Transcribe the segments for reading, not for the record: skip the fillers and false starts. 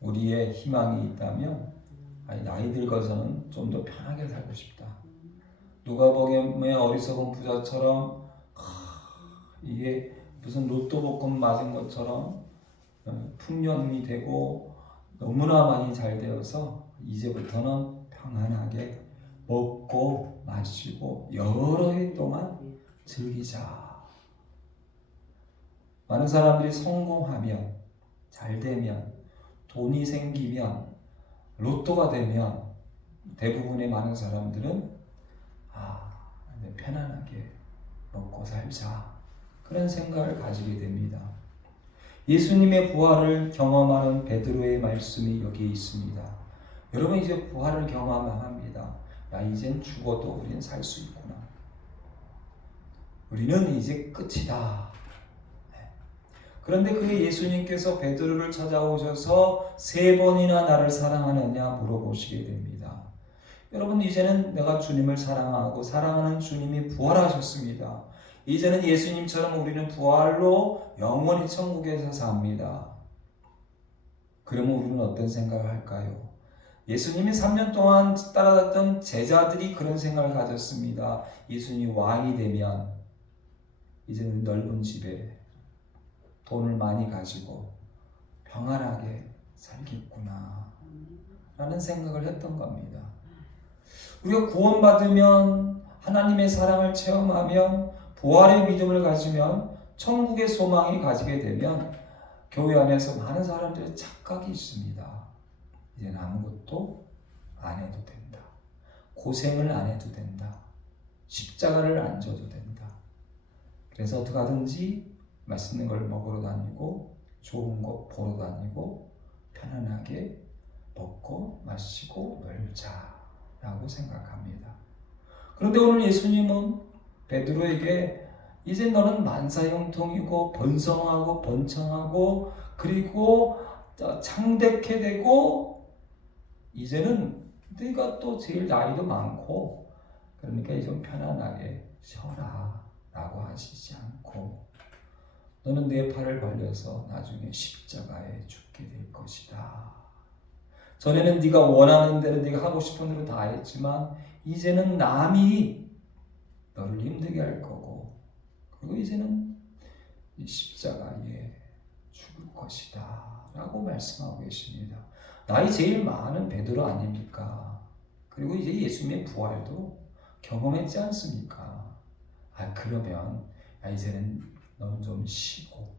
우리의 희망이 있다면 나이 들어서는 좀 더 편하게 살고 싶다. 누가복음의 어리석은 부자처럼 이게 무슨 로또 복권 맞은 것처럼 풍년이 되고 너무나 많이 잘 되어서 이제부터는 평안하게 먹고 마시고 여러 해 동안 즐기자. 많은 사람들이 성공하면, 잘 되면, 돈이 생기면, 로또가 되면 대부분의 많은 사람들은 편안하게 먹고 살자, 그런 생각을 가지게 됩니다. 예수님의 부활을 경험하는 베드로의 말씀이 여기에 있습니다. 여러분 이제 부활을 경험합니다. 이젠 죽어도 우리는 살 수 있구나. 우리는 이제 끝이다. 그런데 그 예수님께서 베드로를 찾아오셔서 3번이나 나를 사랑하느냐 물어보시게 됩니다. 여러분 이제는 내가 주님을 사랑하고 사랑하는 주님이 부활하셨습니다. 이제는 예수님처럼 우리는 부활로 영원히 천국에서 삽니다. 그러면 우리는 어떤 생각을 할까요? 예수님이 3년 동안 따라갔던 제자들이 그런 생각을 가졌습니다. 예수님이 왕이 되면 이제는 넓은 집에 돈을 많이 가지고 평안하게 살겠구나 라는 생각을 했던 겁니다. 우리가 구원받으면, 하나님의 사랑을 체험하면, 부활의 믿음을 가지면, 천국의 소망이 가지게 되면 교회 안에서 많은 사람들의 착각이 있습니다. 이제는 아무것도 안 해도 된다. 고생을 안 해도 된다. 십자가를 안 져도 된다. 그래서 어떻게 하든지 맛있는 걸 먹으러 다니고 좋은 거 보러 다니고 편안하게 먹고 마시고 놀자라고 생각합니다. 그런데 오늘 예수님은 베드로에게 이제 너는 만사형통이고 번성하고 번창하고 그리고 창대케 되고 이제는 네가 또 제일 나이도 많고 그러니까 이제 좀 편안하게 쉬어라 라고 하시지 않고 너는 내 팔을 벌려서 나중에 십자가에 죽게 될 것이다. 전에는 네가 원하는 대로 네가 하고 싶은 대로 다 했지만 이제는 남이 너를 힘들게 할 거고 그리고 이제는 십자가에 죽을 것이다 라고 말씀하고 계십니다. 나이 제일 많은 베드로 아닙니까? 그리고 이제 예수님의 부활도 경험했지 않습니까? 그러면 이제는 너는 좀 쉬고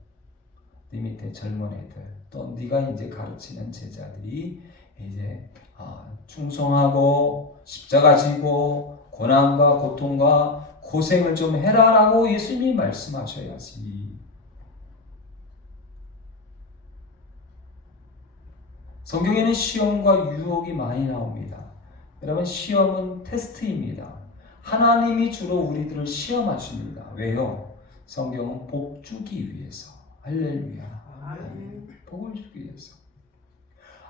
네 밑에 젊은 애들 또 네가 이제 가르치는 제자들이 이제 충성하고 십자가 지고 고난과 고통과 고생을 좀 해라라고 예수님이 말씀하셔야지. 성경에는 시험과 유혹이 많이 나옵니다. 여러분 시험은 테스트입니다. 하나님이 주로 우리들을 시험하십니다. 왜요? 성경은 복 주기 위해서. 할렐루야. 복을 주기 위해서.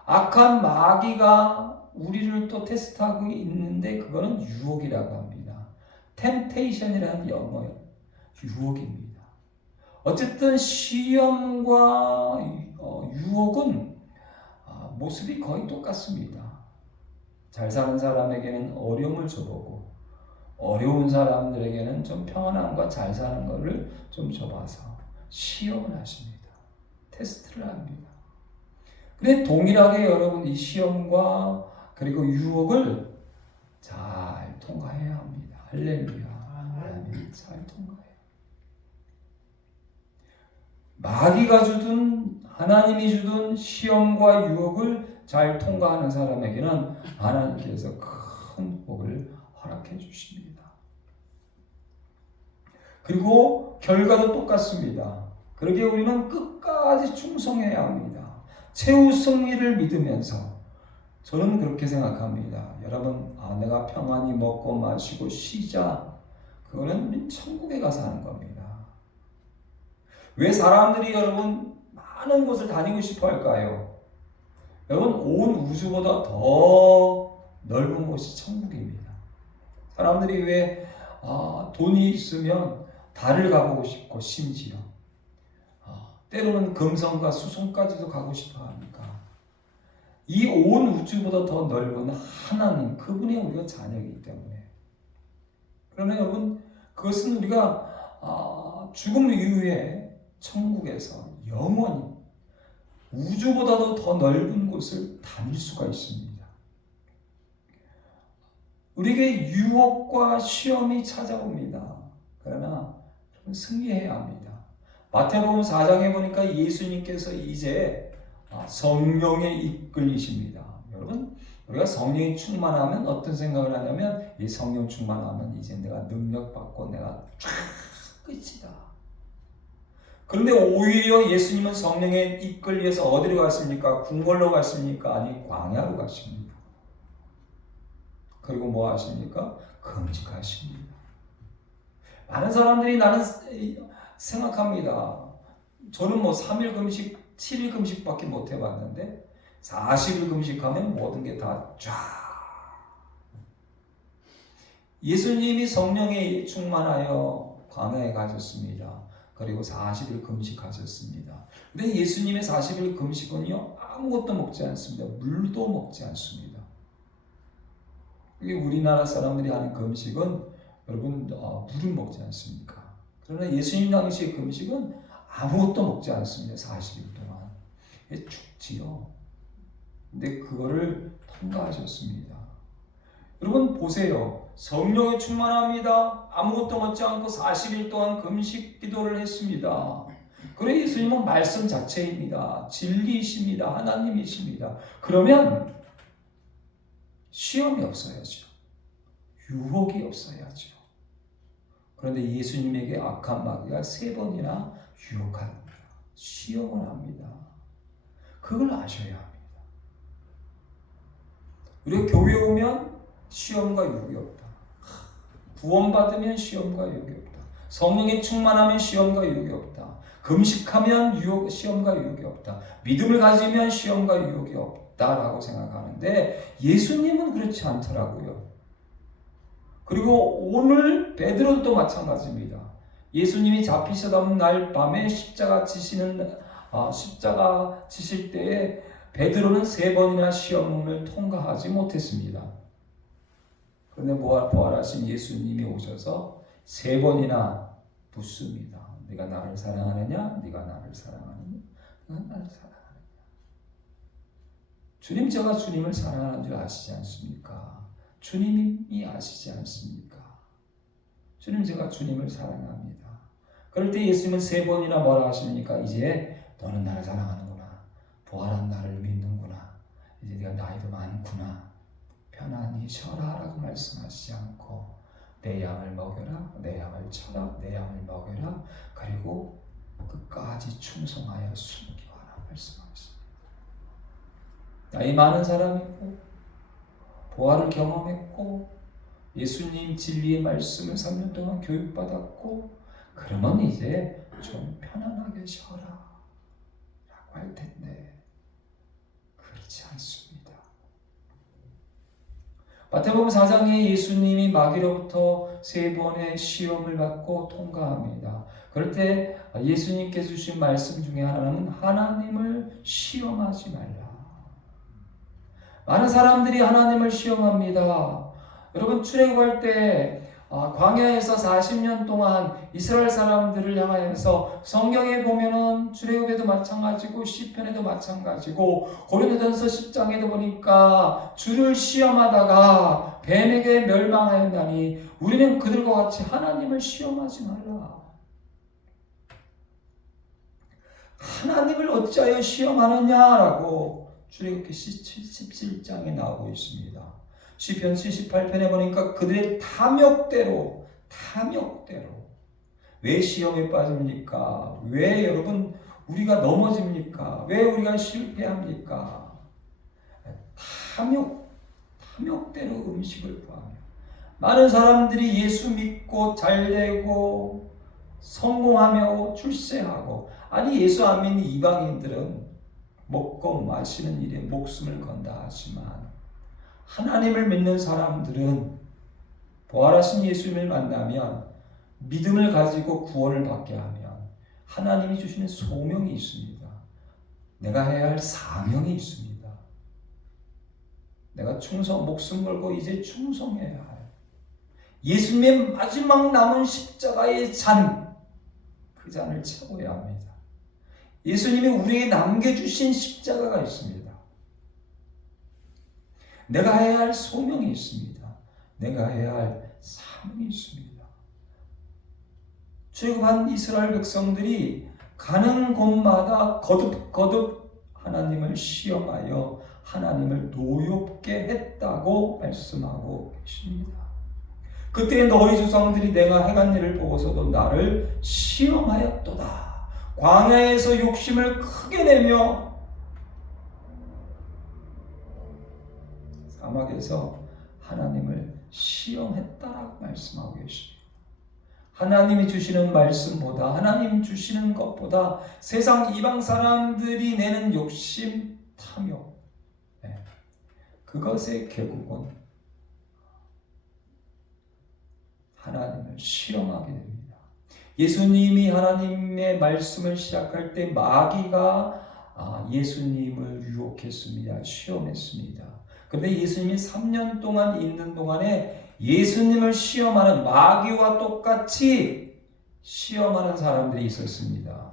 악한 마귀가 우리를 또 테스트하고 있는데 그거는 유혹이라고 합니다. 템테이션이라는 영어예요. 유혹입니다. 어쨌든 시험과 유혹은 모습이 거의 똑같습니다. 잘 사는 사람에게는 어려움을 줘보고 어려운 사람들에게는 좀 평안함과 잘 사는 것을 좀 줘봐서 시험을 하십니다. 테스트를 합니다. 근데 동일하게 여러분 이 시험과 그리고 유혹을 잘 통과해야 합니다. 할렐루야. 잘 통과해요. 마귀가 주든 하나님이 주든 시험과 유혹을 잘 통과하는 사람에게는 하나님께서 큰 복을 허락해 주십니다. 그리고 결과도 똑같습니다. 그러기에 우리는 끝까지 충성해야 합니다. 최후 승리를 믿으면서 저는 그렇게 생각합니다. 여러분, 내가 평안히 먹고 마시고 쉬자. 그거는 천국에 가서 하는 겁니다. 왜 사람들이 여러분 많은 곳을 다니고 싶어 할까요? 여러분, 온 우주보다 더 넓은 곳이 천국입니다. 사람들이 왜 돈이 있으면 달을 가보고 싶고 심지어 때로는 금성과 수성까지도 가고 싶어 합니까? 이 온 우주보다 더 넓은 하나님, 그분이 우리가 자녀이기 때문에. 그러나 여러분, 그것은 우리가 죽음 이후에 천국에서 영원히 우주보다도 더 넓은 곳을 다닐 수가 있습니다. 우리에게 유혹과 시험이 찾아옵니다. 그러나 승리해야 합니다. 마태복음 4장에 보니까 예수님께서 이제 성령에 이끌리십니다. 여러분, 우리가 성령이 충만하면 어떤 생각을 하냐면, 이 성령 충만하면 이제 내가 능력받고 내가 쫙 끝이다. 그런데 오히려 예수님은 성령에 이끌려서 어디로 갔습니까? 궁궐로 갔습니까? 아니, 광야로 갔습니다. 그리고 뭐 하십니까? 금식하십니다. 많은 사람들이 나는 생각합니다. 저는 뭐 3일 금식, 7일 금식밖에 못 해봤는데 40일 금식하면 모든 게 다 쫙. 예수님이 성령에 충만하여 광야에 가셨습니다. 그리고 40일 금식하셨습니다. 근데 예수님의 40일 금식은요, 아무것도 먹지 않습니다. 물도 먹지 않습니다. 이게 우리나라 사람들이 하는 금식은 여러분 물을 먹지 않습니까? 그러나 예수님 당시의 금식은 아무것도 먹지 않습니다. 40일 동안. 죽지요. 근데 그거를 통과하셨습니다. 여러분 보세요. 성령에 충만합니다. 아무것도 먹지 않고 40일 동안 금식 기도를 했습니다. 그래 예수님은 말씀 자체입니다. 진리이십니다. 하나님이십니다. 그러면 시험이 없어야죠. 유혹이 없어야죠. 그런데 예수님에게 악한 마귀가 3번이나 유혹합니다. 시험을 합니다. 그걸 아셔야 합니다. 우리가 교회에 오면 시험과 유혹이 없다. 구원받으면 시험과 유혹이 없다. 성령에 충만하면 시험과 유혹이 없다. 금식하면 시험과 유혹이 없다. 믿음을 가지면 시험과 유혹이 없다라고 생각하는데 예수님은 그렇지 않더라고요. 그리고 오늘 베드로도 마찬가지입니다. 예수님이 잡히시던 날 밤에 십자가 지실 때에 베드로는 3번이나 시험을 통과하지 못했습니다. 그런데 부활하신 예수님이 오셔서 3번이나 묻습니다. 네가 나를 사랑하느냐? 네가 나를 사랑하느냐? 네가 나를 사랑하느냐? 주님, 제가 주님을 사랑하는 줄 아시지 않습니까? 주님이 아시지 않습니까? 주님, 제가 주님을 사랑합니다. 그럴 때 예수님은 3번이나 뭐라 하십니까? 이제 너는 나를 사랑하는구나. 부활한 나를 믿는구나. 이제 네가 나이도 많구나. 편안히 쉬어라 라고 말씀하시지 않고 내 양을 먹여라, 내 양을 쳐라, 내 양을 먹여라, 그리고 끝까지 충성하여 순교하라 말씀하십니다. 나이 많은 사람이고 부활을 경험했고 예수님 진리의 말씀을 3년 동안 교육받았고 그러면 이제 좀 편안하게 쉬어라 라고 할 텐데 그렇지 않습니다. 마태복음 4장에 예수님이 마귀로부터 3번의 시험을 받고 통과합니다. 그럴 때 예수님께서 주신 말씀 중에 하나는 하나님을 시험하지 말라. 많은 사람들이 하나님을 시험합니다. 여러분 출애굽할 때 광야에서 40년 동안 이스라엘 사람들을 향하여서 성경에 보면은 출애굽에도 마찬가지고 시편에도 마찬가지고 고린도전서 10장에도 보니까 주를 시험하다가 뱀에게 멸망하였나니 우리는 그들과 같이 하나님을 시험하지 말라. 하나님을 어찌하여 시험하느냐라고 출애굽기 17장에 나오고 있습니다. 시편 78편에 보니까 그들의 탐욕대로 왜 시험에 빠집니까? 왜 여러분 우리가 넘어집니까? 왜 우리가 실패합니까? 탐욕대로 음식을 구하며 많은 사람들이 예수 믿고 잘되고 성공하며 출세하고 아니 예수 안 믿는 이방인들은 먹고 마시는 일에 목숨을 건다 하지만 하나님을 믿는 사람들은 부활하신 예수님을 만나면 믿음을 가지고 구원을 받게 하면 하나님이 주시는 소명이 있습니다. 내가 해야 할 사명이 있습니다. 내가 목숨 걸고 이제 충성해야 할 예수님의 마지막 남은 십자가의 잔, 그 잔을 채워야 합니다. 예수님이 우리에게 남겨주신 십자가가 있습니다. 내가 해야 할 소명이 있습니다. 내가 해야 할 사명이 있습니다. 출애굽한 이스라엘 백성들이 가는 곳마다 거듭거듭 하나님을 시험하여 하나님을 노엽게 했다고 말씀하고 계십니다. 그때 너희 조상들이 내가 행한 일을 보고서도 나를 시험하였도다. 광야에서 욕심을 크게 내며 사막에서 하나님을 시험했다라고 말씀하고 계십니다. 하나님이 주시는 말씀보다, 하나님 주시는 것보다 세상 이방 사람들이 내는 욕심, 탐욕, 그것의 결국은 하나님을 시험하게 됩니다. 예수님이 하나님의 말씀을 시작할 때 마귀가 예수님을 유혹했습니다. 시험했습니다. 그런데 예수님이 3년 동안 있는 동안에 예수님을 시험하는 마귀와 똑같이 시험하는 사람들이 있었습니다.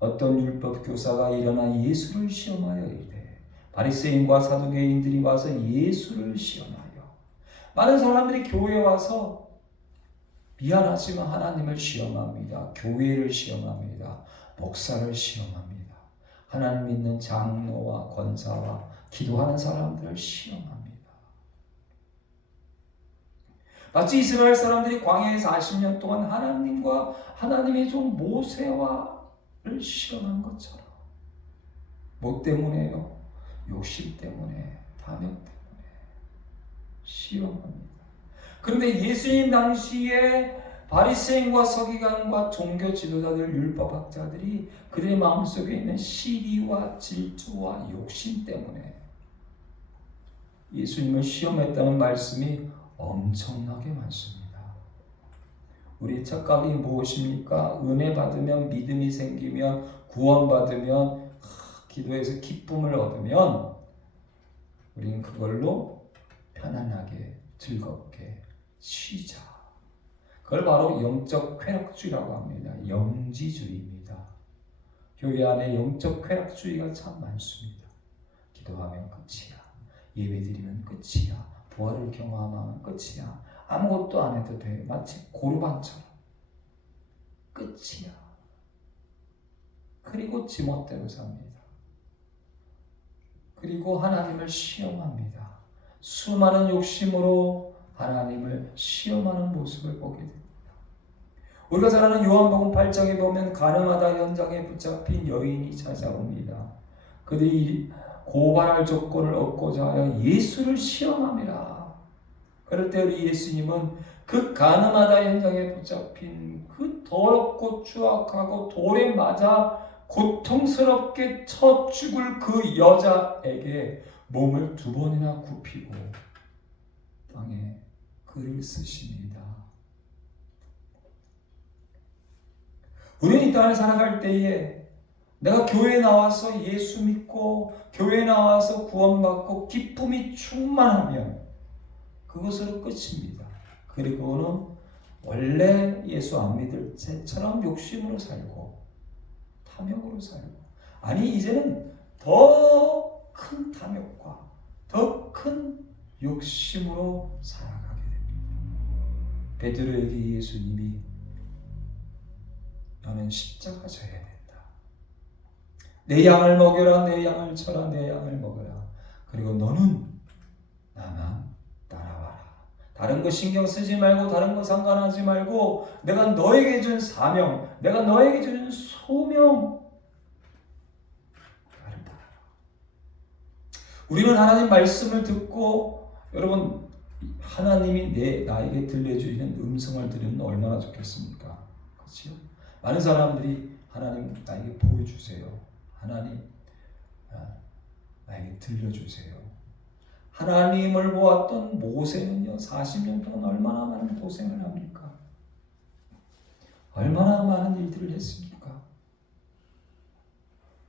어떤 율법 교사가 일어나 예수를 시험하여 이르되 바리새인과 사두개인들이 와서 예수를 시험하여 많은 사람들이 교회에 와서 미안하지만 하나님을 시험합니다. 교회를 시험합니다. 목사를 시험합니다. 하나님 믿는 장로와 권사와 기도하는 사람들을 시험합니다. 마치 이스라엘 사람들이 광야에 40년 동안 하나님의 종 모세와를 시험한 것처럼. 뭐 때문에요? 욕심 때문에, 탐욕 때문에 시험합니다. 그런데 예수님 당시에 바리새인과 서기관과 종교 지도자들, 율법학자들이 그들의 마음속에 있는 시기와 질투와 욕심 때문에 예수님을 시험했다는 말씀이 엄청나게 많습니다. 우리 착각이 무엇입니까? 은혜 받으면, 믿음이 생기면, 구원받으면, 기도해서 기쁨을 얻으면 우리는 그걸로 편안하게 즐겁게 쉬자. 그걸 바로 영적 쾌락주의라고 합니다. 영지주의입니다. 교회 안에 영적 쾌락주의가 참 많습니다. 기도하면 끝이야. 예배드리면 끝이야. 부활을 경험하면 끝이야. 아무것도 안 해도 돼. 마치 고르반처럼 끝이야. 그리고 지멋대로 삽니다. 그리고 하나님을 시험합니다. 수많은 욕심으로 하나님을 시험하는 모습을 보게 됩니다. 우리가 잘 아는 요한복음 8장에 보면 가늠하다 현장에 붙잡힌 여인이 찾아옵니다. 그들이 고발할 조건을 얻고자 하여 예수를 시험함이라. 그럴 때 우리 예수님은 그 가늠하다 현장에 붙잡힌 그 더럽고 추악하고 돌에 맞아 고통스럽게 쳐 죽을 그 여자에게 몸을 2번이나 굽히고 땅에 글을 쓰십니다. 우리는 이 땅을 살아갈 때에 내가 교회에 나와서 예수 믿고 교회에 나와서 구원받고 기쁨이 충만하면 그것으로 끝입니다. 그리고는 원래 예수 안 믿을 때처럼 욕심으로 살고 탐욕으로 살고, 아니 이제는 더 큰 탐욕과 더 큰 욕심으로 살아가게 됩니다. 베드로에게 예수님이 너는 십자가 져야 된다. 내 양을 먹여라, 내 양을 쳐라, 내 양을 먹어라. 그리고 너는 나만 따라와라. 다른 거 신경 쓰지 말고, 다른 거 상관하지 말고, 내가 너에게 준 사명, 내가 너에게 준 소명, 나를 따라라. 우리는 하나님 말씀을 듣고, 여러분 하나님이 나에게 들려주시는 음성을 들으면 얼마나 좋겠습니까? 그렇죠? 많은 사람들이 하나님 나에게 보여주세요. 하나님 나에게 들려주세요. 하나님을 보았던 모세는요 40년 동안 얼마나 많은 고생을 합니까? 얼마나 많은 일들을 했습니까?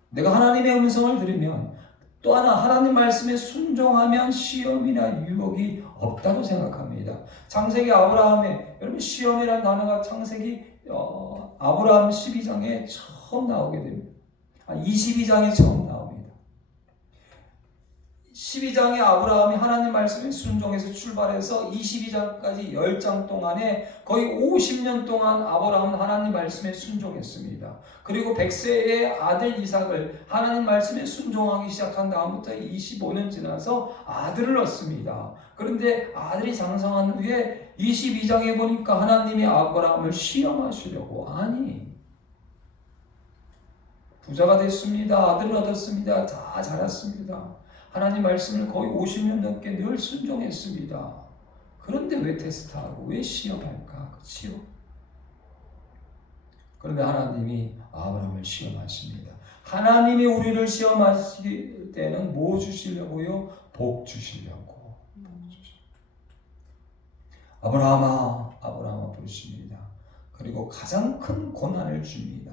내가 하나님의 음성을 들으면 또 하나 하나님 말씀에 순종하면 시험이나 유혹이 없다고 생각합니다. 창세기 아브라함의 여러분 시험이라는 단어가 창세기 아브라함 12장에 처음 나오게 됩니다. 22장에 처음 나옵니다. 12장에 아브라함이 하나님 말씀에 순종해서 출발해서 22장까지 10장 동안에 거의 50년 동안 아브라함은 하나님 말씀에 순종했습니다. 그리고 100세의 아들 이삭을 하나님 말씀에 순종하기 시작한 다음부터 25년 지나서 아들을 얻습니다. 그런데 아들이 장성한 후에 22장에 보니까 하나님이 아브라함을 시험하시려고 부자가 됐습니다. 아들을 얻었습니다. 다 자랐습니다. 하나님 말씀을 거의 50년 넘게 늘 순종했습니다. 그런데 왜 테스트하고 왜 시험할까? 그치요? 그런데 하나님이 아브라함을 시험하십니다. 하나님이 우리를 시험하실 때는 뭐 주시려고요? 복 주시려고. 아브라함아, 아브라함아 부르십니다. 그리고 가장 큰 고난을 줍니다.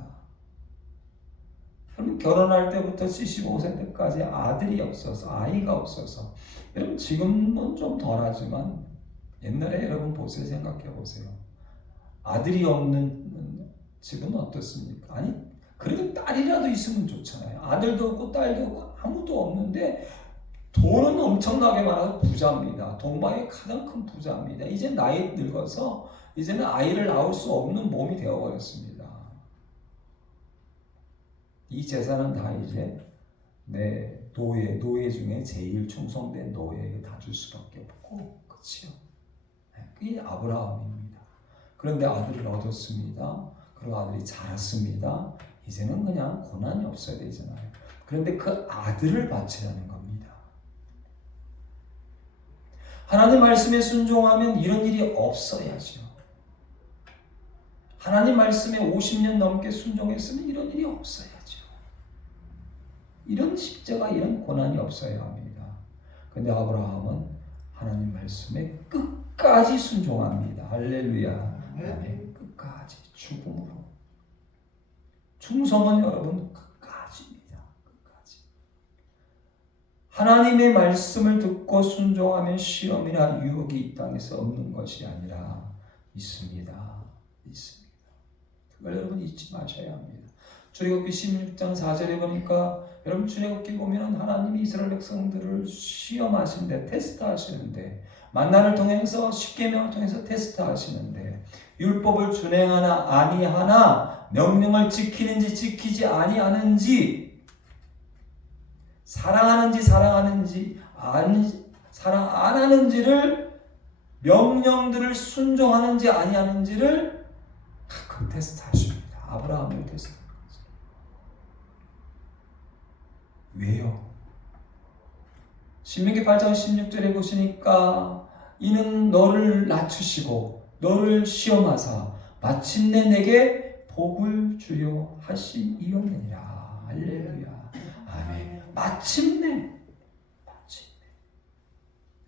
여러분 결혼할 때부터 75세 때까지 아들이 없어서 아이가 없어서 여러분 지금은 좀 덜하지만 옛날에 여러분 보세요. 생각해 보세요. 아들이 없는 집은 어떻습니까? 아니 그래도 딸이라도 있으면 좋잖아요. 아들도 없고 딸도 없고 아무도 없는데 돈은 엄청나게 많아서 부자입니다. 동방의 가장 큰 부자입니다. 이제 나이 늙어서 이제는 아이를 낳을 수 없는 몸이 되어버렸습니다. 이 재산은 다 이제 내 노예 중에 제일 충성된 노예에게 다 줄 수밖에 없고, 그치요? 그게 아브라함입니다. 그런데 아들을 얻었습니다. 그리고 아들이 자랐습니다. 이제는 그냥 고난이 없어야 되잖아요. 그런데 그 아들을 바치라는 겁니다. 하나님 말씀에 순종하면 이런 일이 없어야죠. 하나님 말씀에 50년 넘게 순종했으면 이런 일이 없어야죠. 이런 십자가, 이런 고난이 없어야 합니다. 그런데 아브라함은 하나님 말씀에 끝까지 순종합니다. 할렐루야. 아멘. 끝까지 죽음으로. 충성은 여러분 끝까지입니다. 끝까지. 하나님의 말씀을 듣고 순종하면 시험이나 유혹이 이 땅에서 없는 것이 아니라 있습니다. 있습니다. 그걸 여러분 잊지 마셔야 합니다. 출애굽기 16장 4절에 보니까 여러분 출애굽기 보면 하나님이 이스라엘 백성들을 시험하시는데 테스트하시는데 만나를 통해서 십계명을 통해서 테스트하시는데 율법을 준행하나 아니하나 명령을 지키는지 지키지 아니하는지 사랑하는지 사랑 안 하는지를 명령들을 순종하는지 아니하는지를 가끔 테스트하십니다. 아브라함을 테스트. 왜요? 신명기 8장 16절에 보시니까 이는 너를 낮추시고 너를 시험하사 마침내 내게 복을 주려 하심이었느니라. 할렐루야. 아멘. 마침내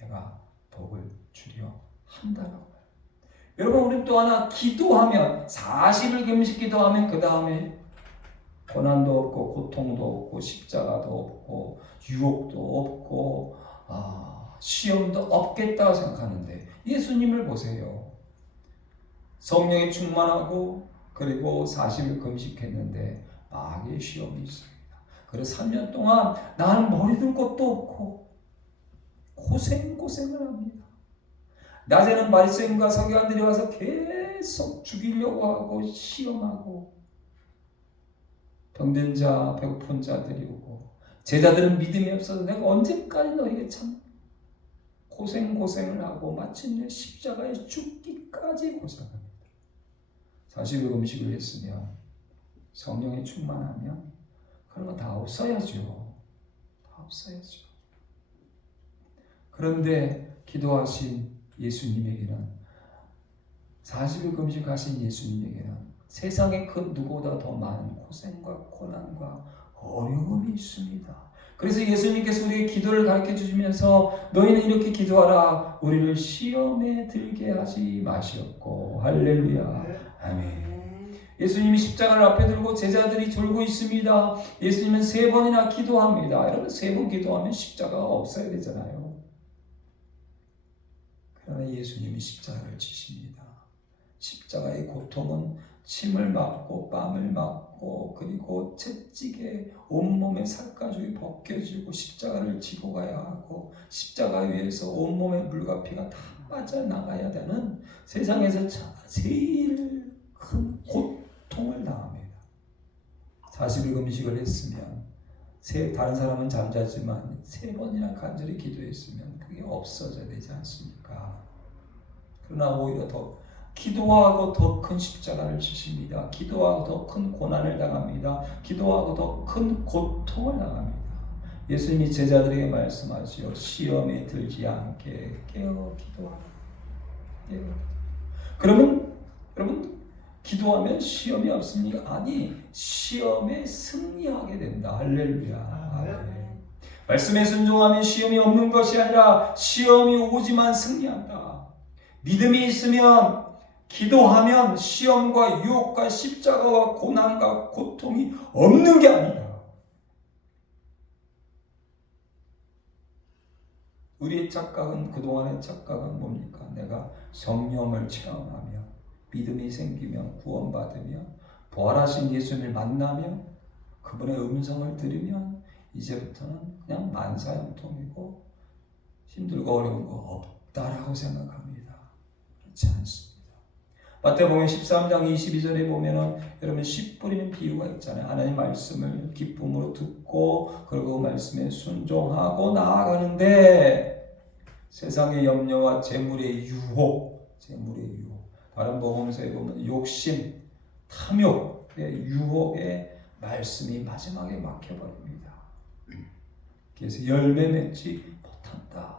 내가 복을 주려 한다라고요. 여러분 우리 또 하나 기도하면 40일 금식 기도하면 그 다음에 고난도 없고 고통도 없고 십자가도 없고 유혹도 없고 시험도 없겠다고 생각하는데 예수님을 보세요. 성령에 충만하고 그리고 40일 금식했는데 마귀의 시험이 있습니다. 그래서 3년 동안 나는 머리 둘 것도 없고 고생을 합니다. 낮에는 바리새인과 서기관들이 와서 계속 죽이려고 하고 시험하고 병든 자, 배고픈 자들이 오고 제자들은 믿음이 없어서 내가 언제까지 너에게 참 고생을 하고 마침내 십자가에 죽기까지 고생합니다. 40일 음식을 했으면 성령에 충만하면 그런 거 다 없어야죠. 다 없어야죠. 그런데 기도하신 예수님에게는 40일 금식하신 예수님에게는 세상에 그 누구보다 더 많은 고생과 고난과 어려움이 있습니다. 그래서 예수님께서 우리에게 기도를 가르쳐 주시면서 너희는 이렇게 기도하라. 우리를 시험에 들게 하지 마시옵고. 할렐루야. 아멘. 예수님이 십자가를 앞에 들고 제자들이 졸고 있습니다. 예수님은 3번이나 기도합니다. 여러분 3번 기도하면 십자가가 없어야 되잖아요. 그러나 예수님이 십자가를 지십니다. 십자가의 고통은 침을 맞고 뺨을 맞고 그리고 채찍에 온몸의 살가죽이 벗겨지고 십자가를 지고 가야 하고 십자가 위에서 온몸의 물과 피가 다 빠져나가야 되는 세상에서 제일 큰 고통을 당합니다. 40일 금식을 했으면 다른 사람은 잠자지만 3번이나 간절히 기도했으면 그게 없어져야 되지 않습니까? 그러나 오히려 더 기도하고 더 큰 십자가를 지십니다. 기도하고 더 큰 고난을 당합니다. 기도하고 더 큰 고통을 당합니다. 예수님이 제자들에게 말씀하시오. 시험에 들지 않게 깨어 기도하라. 그러면 여러분 기도하면 시험이 없습니까? 아니, 시험에 승리하게 된다. 할렐루야. 아멘. 말씀에 순종하면 시험이 없는 것이 아니라 시험이 오지만 승리한다. 믿음이 있으면 기도하면 시험과 유혹과 십자가와 고난과 고통이 없는 게 아니다. 우리의 착각은, 그동안의 착각은 뭡니까? 내가 성령을 체험하며 믿음이 생기며 구원받으며 부활하신 예수님을 만나며 그분의 음성을 들으면 이제부터는 그냥 만사형통이고 힘들고 어려운 거 없다라고 생각합니다. 그렇지 않습니다. 마태복음 13장 22절에 보면은 여러분 씨 뿌리는 비유가 있잖아요. 하나님 말씀을 기쁨으로 듣고 그리고 그 말씀에 순종하고 나아가는데 세상의 염려와 재물의 유혹, 다른 복음서에 보면 욕심, 탐욕의 유혹의 말씀이 마지막에 막혀버립니다. 그래서 열매 맺지 못한다.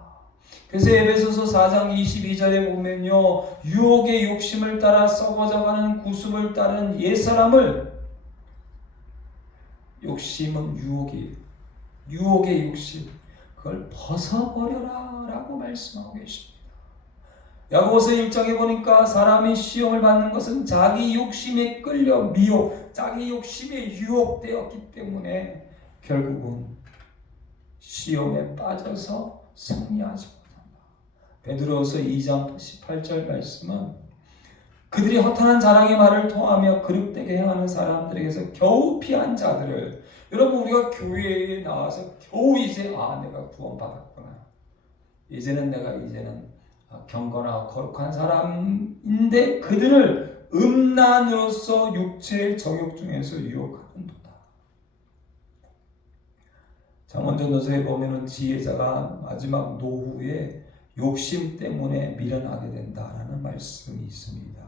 그래서 에베소서 4장 22절에 보면요, 유혹의 욕심을 따라 썩어져가는 구습을 따르는 옛사람을, 욕심은 유혹의 욕심, 그걸 벗어버려라 라고 말씀하고 계십니다. 야고보서 1장에 보니까 사람이 시험을 받는 것은 자기 욕심에 끌려 자기 욕심에 유혹되었기 때문에 결국은 시험에 빠져서 승리하지 못한다. 베드로서 2장 18절 말씀은 그들이 허탄한 자랑의 말을 통하며 그릇되게 행하는 사람들에게서 겨우 피한 자들을, 여러분 우리가 교회에 나와서 겨우 이제 내가 구원받았구나, 이제는 경건하고 거룩한 사람인데 그들을 음란으로서 육체의 정욕 중에서 유혹하는 도다. 잠언전도서에 보면은 지혜자가 마지막 노후에 욕심 때문에 미련하게 된다라는 말씀이 있습니다.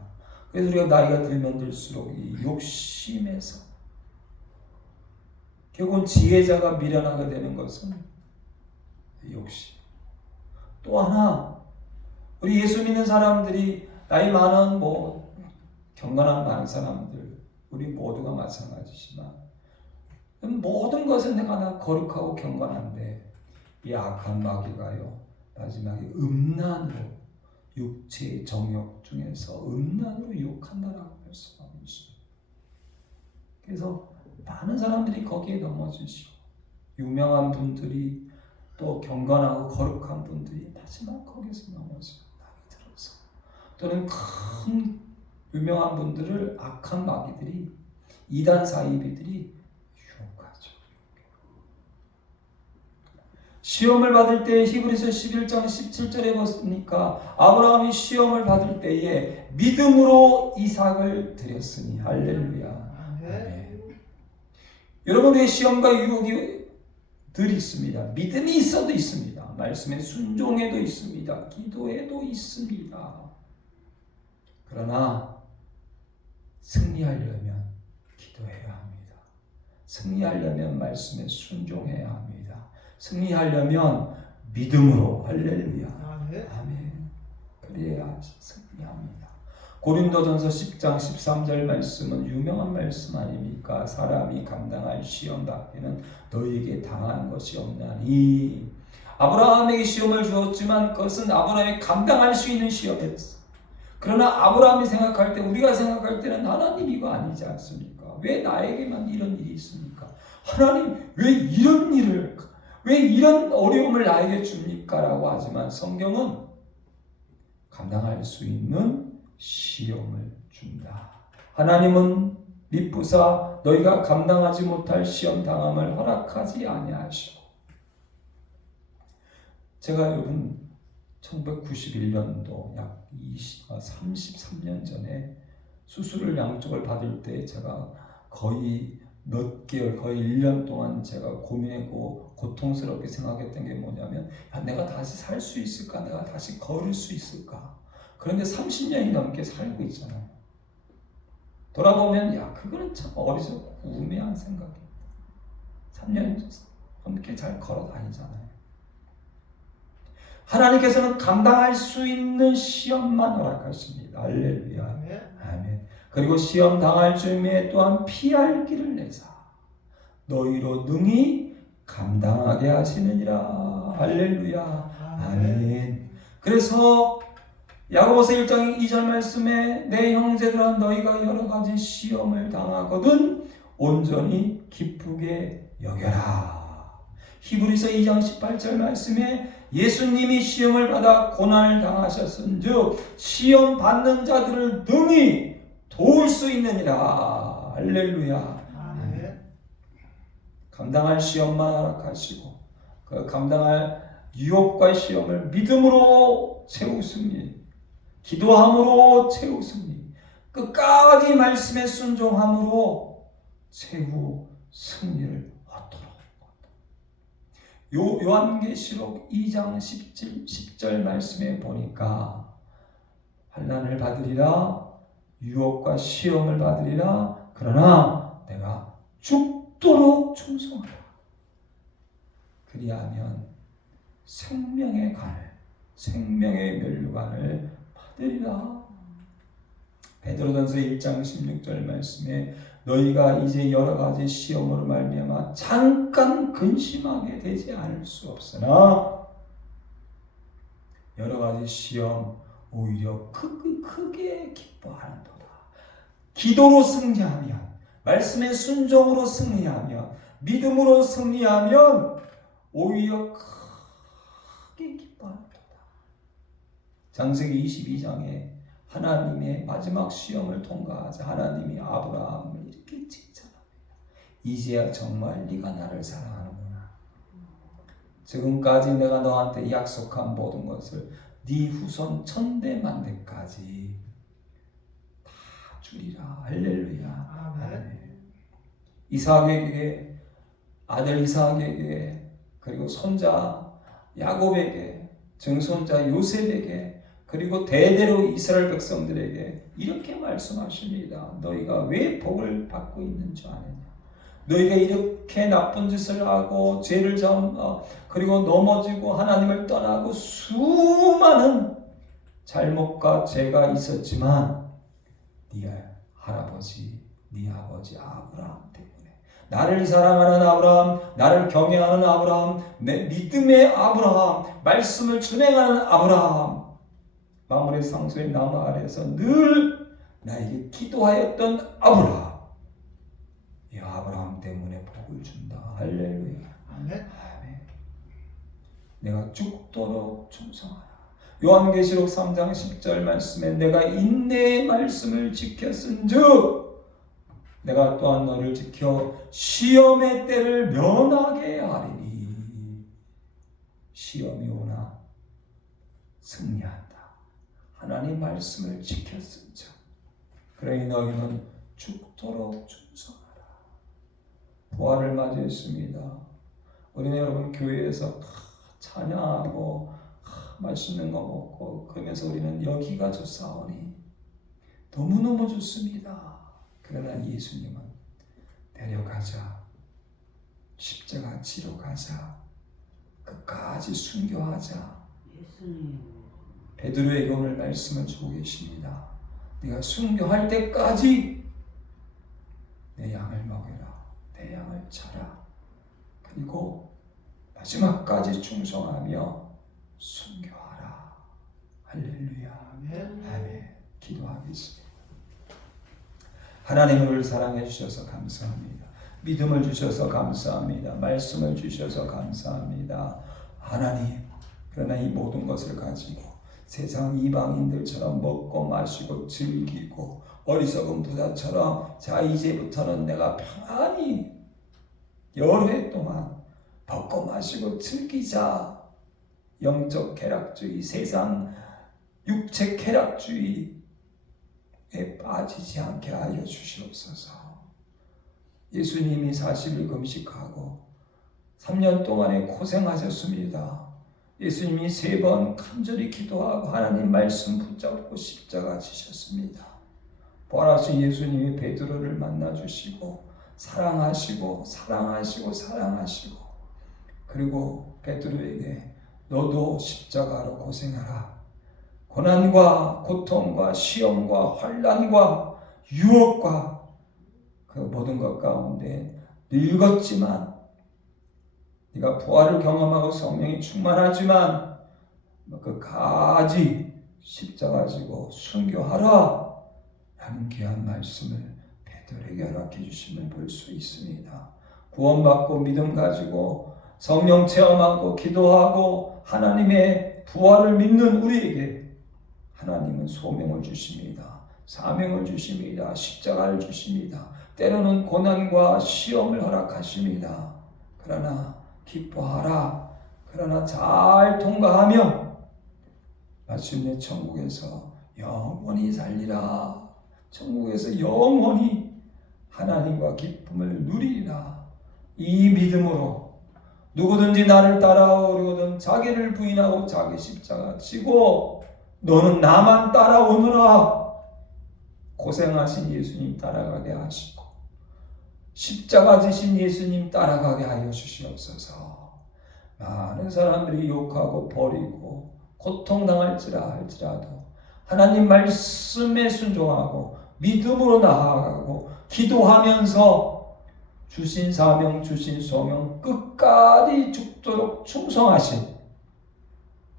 그래서 우리가 나이가 들면 들수록 이 욕심에서 결국은 지혜자가 미련하게 되는 것은 욕심. 또 하나, 우리 예수 믿는 사람들이 나이 많은 경건한 많은 사람들, 우리 모두가 마찬가지지만 모든 것은 내가 거룩하고 경건한데 이 악한 마귀가요 마지막에 음란으로, 육체의 정욕 중에서 음란으로 유혹한다라고 말씀하고 있습니다. 그래서 많은 사람들이 거기에 넘어지시고 유명한 분들이 또 경건하고 거룩한 분들이 마지막 거기서 넘어져요. 나이 들어서. 또는 큰 유명한 분들을 악한 마귀들이, 이단 사이비들이 유혹하죠. 시험을 받을 때 히브리서 11장 17절에 보니까 아브라함이 시험을 받을 때에 믿음으로 이삭을 드렸으니 할렐루야. 아멘. 여러분의 시험과 유혹이 늘 있습니다. 믿음이 있어도 있습니다. 말씀에 순종에도 있습니다. 기도에도 있습니다. 그러나 승리하려면 기도해야 합니다. 승리하려면 말씀에 순종해야 합니다. 승리하려면 믿음으로, 할렐루야. 아멘. 그래야 승리합니다. 고린도전서 10장 13절 말씀은 유명한 말씀 아닙니까? 사람이 감당할 시험 밖에는 너희에게 당한 것이 없나니. 아브라함에게 시험을 주었지만 그것은 아브라함이 감당할 수 있는 시험이었어. 그러나 아브라함이 생각할 때, 우리가 생각할 때는 하나님 이거 아니지 않습니까? 왜 나에게만 이런 일이 있습니까? 하나님 왜 이런 일을, 왜 이런 어려움을 나에게 줍니까? 라고 하지만 성경은 감당할 수 있는 시험을 준다. 하나님은 미쁘사 너희가 감당하지 못할 시험 당함을 허락하지 아니하시고. 제가 여러분 1991년도 약 33년 전에 수술을 양쪽을 받을 때 제가 거의 몇 개월, 거의 1년 동안 제가 고민했고 고통스럽게 생각했던 게 뭐냐면, 야, 내가 다시 살 수 있을까? 내가 다시 걸을 수 있을까? 그런데 30년이 넘게 살고 있잖아요. 돌아보면 야, 그거는 참 어리석고 우매한 생각이에요. 3년 넘게 잘 걸어 다니잖아요. 하나님께서는 감당할 수 있는 시험만 허락하십니다. 할렐루야. 아멘. 그리고 시험 당할 즈음에 또한 피할 길을 내사 너희로 능히 감당하게 하시느니라. 할렐루야. 아멘. 그래서 야고보서 1장 2절 말씀에 내 형제들아 너희가 여러 가지 시험을 당하거든 온전히 기쁘게 여겨라. 히브리서 2장 18절 말씀에 예수님이 시험을 받아 고난을 당하셨은즉 시험 받는 자들을 능히 도울 수 있느니라. 할렐루야. 아멘. 감당할 시험만 허락하시고 그 감당할 유혹과 시험을 믿음으로 채우시니, 기도함으로 채우시니, 끝까지 말씀에 순종함으로 최후 승리를 얻도록. 요한계시록 2장 10절 말씀에 보니까 환난을 받으리라, 유혹과 시험을 받으리라, 그러나 내가 죽도록 충성하라. 그리하면 생명의 간을, 생명의 멸류관을 받으리라. 베드로전서 1장 16절 말씀에 너희가 이제 여러 가지 시험으로 말미암아 잠깐 근심하게 되지 않을 수 없으나 여러 가지 시험 오히려 크게 기뻐하는도다. 기도로 승리하면, 말씀의 순종으로 승리하면, 믿음으로 승리하면 오히려 크게 기뻐하는도다. 창세기 22장에 하나님의 마지막 시험을 통과하자 하나님이 아브라함을 이렇게 칭찬합니다. 이제야 정말 네가 나를 사랑하는구나. 지금까지 내가 너한테 약속한 모든 것을 네 후손 천대만대까지 다 주리라. 할렐루야. 아멘. 이삭에게, 아들 이삭에게, 그리고 손자 야곱에게, 증손자 요셉에게, 그리고 대대로 이스라엘 백성들에게 이렇게 말씀하십니다. 너희가 왜 복을 받고 있는 줄 아느냐? 너희가 이렇게 나쁜 짓을 하고 죄를 그리고 넘어지고 하나님을 떠나고 수많은 잘못과 죄가 있었지만 네 할아버지, 네 아버지 아브라함 때문에, 나를 사랑하는 아브라함, 나를 경외하는 아브라함, 내 믿음의 아브라함, 말씀을 준행하는 아브라함, 마물의 상수의 나무 아래에서 늘 나에게 기도하였던 아브라함, 이 아브라함 때문에 복을 준다. 할렐루야. 아멘. 아멘. 내가 죽도록 충성하라. 요한계시록 3장 10절 말씀에 내가 인내의 말씀을 지켰은즉 내가 또한 너를 지켜 시험의 때를 면하게 하리니. 시험이 오나 승리한다. 하나님 말씀을 지켰은즉 그러니 너희는 죽도록 충성하라. 부활을 맞이했습니다. 우리는 여러분 교회에서 찬양하고 맛있는 거 먹고 그러면서 우리는 여기가 좋사오니 너무너무 좋습니다. 그러나 예수님은 데려가자, 십자가 지러 가자, 끝까지 순교하자. 베드로에게 오늘 말씀을 주고 계십니다. 네가 순교할 때까지 내 양을 먹여라, 내 양을 쳐라. 그리고 마지막까지 충성하며 순교하라. 할렐루야. 아멘. 아멘. 기도하겠습니다. 하나님 우리를 사랑해 주셔서 감사합니다. 믿음을 주셔서 감사합니다. 말씀을 주셔서 감사합니다. 하나님, 그러나 이 모든 것을 가지고 세상 이방인들처럼 먹고 마시고 즐기고 어리석은 부자처럼 자 이제부터는 내가 편안히 여러 해 동안 먹고 마시고 즐기자, 영적 쾌락주의, 세상 육체 쾌락주의에 빠지지 않게 하여 주시옵소서. 예수님이 40일 금식하고 3년 동안에 고생하셨습니다. 예수님이 3번 간절히 기도하고 하나님 말씀 붙잡고 십자가 지셨습니다. 부활하신 예수님이 베드로를 만나주시고 사랑하시고 그리고 베드로에게 너도 십자가로 고생하라. 고난과 고통과 시험과 환난과 유혹과 그 모든 것 가운데 늙었지만 네가 부활을 경험하고 성령이 충만하지만 끝까지 십자가 지고 순교하라 라는 귀한 말씀을 베드로에게 허락해 주심을 볼 수 있습니다. 구원받고 믿음 가지고 성령 체험하고 기도하고 하나님의 부활을 믿는 우리에게 하나님은 소명을 주십니다. 사명을 주십니다. 십자가를 주십니다. 때로는 고난과 시험을 허락하십니다. 그러나 기뻐하라. 그러나 잘 통과하며 마침내 천국에서 영원히 살리라. 천국에서 영원히 하나님과 기쁨을 누리라. 이 믿음으로 누구든지 나를 따라오려거든 자기를 부인하고 자기 십자가 지고 너는 나만 따라오느라 고생하신 예수님 따라가게 하시고 십자가 지신 예수님 따라가게 하여 주시옵소서. 많은 사람들이 욕하고 버리고 고통당할지라도 하나님 말씀에 순종하고 믿음으로 나아가고 기도하면서 주신 사명 주신 소명 끝까지 죽도록 충성하신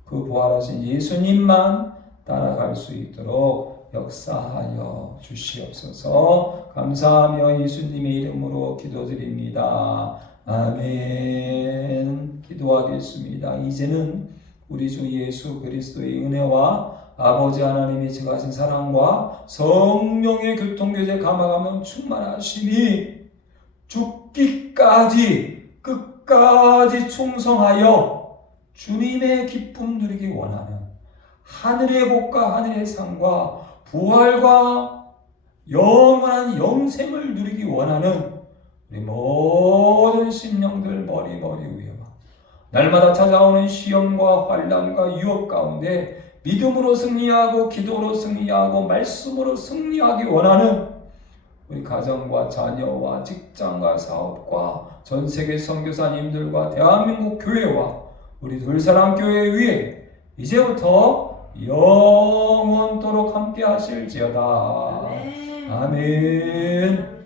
그 부활하신 예수님만 따라갈 수 있도록 역사하여 주시옵소서. 감사하며 예수님의 이름으로 기도드립니다. 아멘. 기도하겠습니다. 이제는 우리 주 예수 그리스도의 은혜와 아버지 하나님의 지가신 사랑과 성령의 교통교제 감화감동 충만하심이 죽기까지 끝까지 충성하여 주님의 기쁨 누리기 원하는 하늘의 복과 하늘의 상과 부활과 영원한 영생을 누리기 원하는 우리 모든 심령들 머리 위에 날마다 찾아오는 시험과 환난과 유혹 가운데 믿음으로 승리하고 기도로 승리하고 말씀으로 승리하기 원하는 우리 가정과 자녀와 직장과 사업과 전 세계 선교사님들과 대한민국 교회와 우리 둘사랑교회 위에 이제부터 영원토록 함께 하실지어다. 아멘.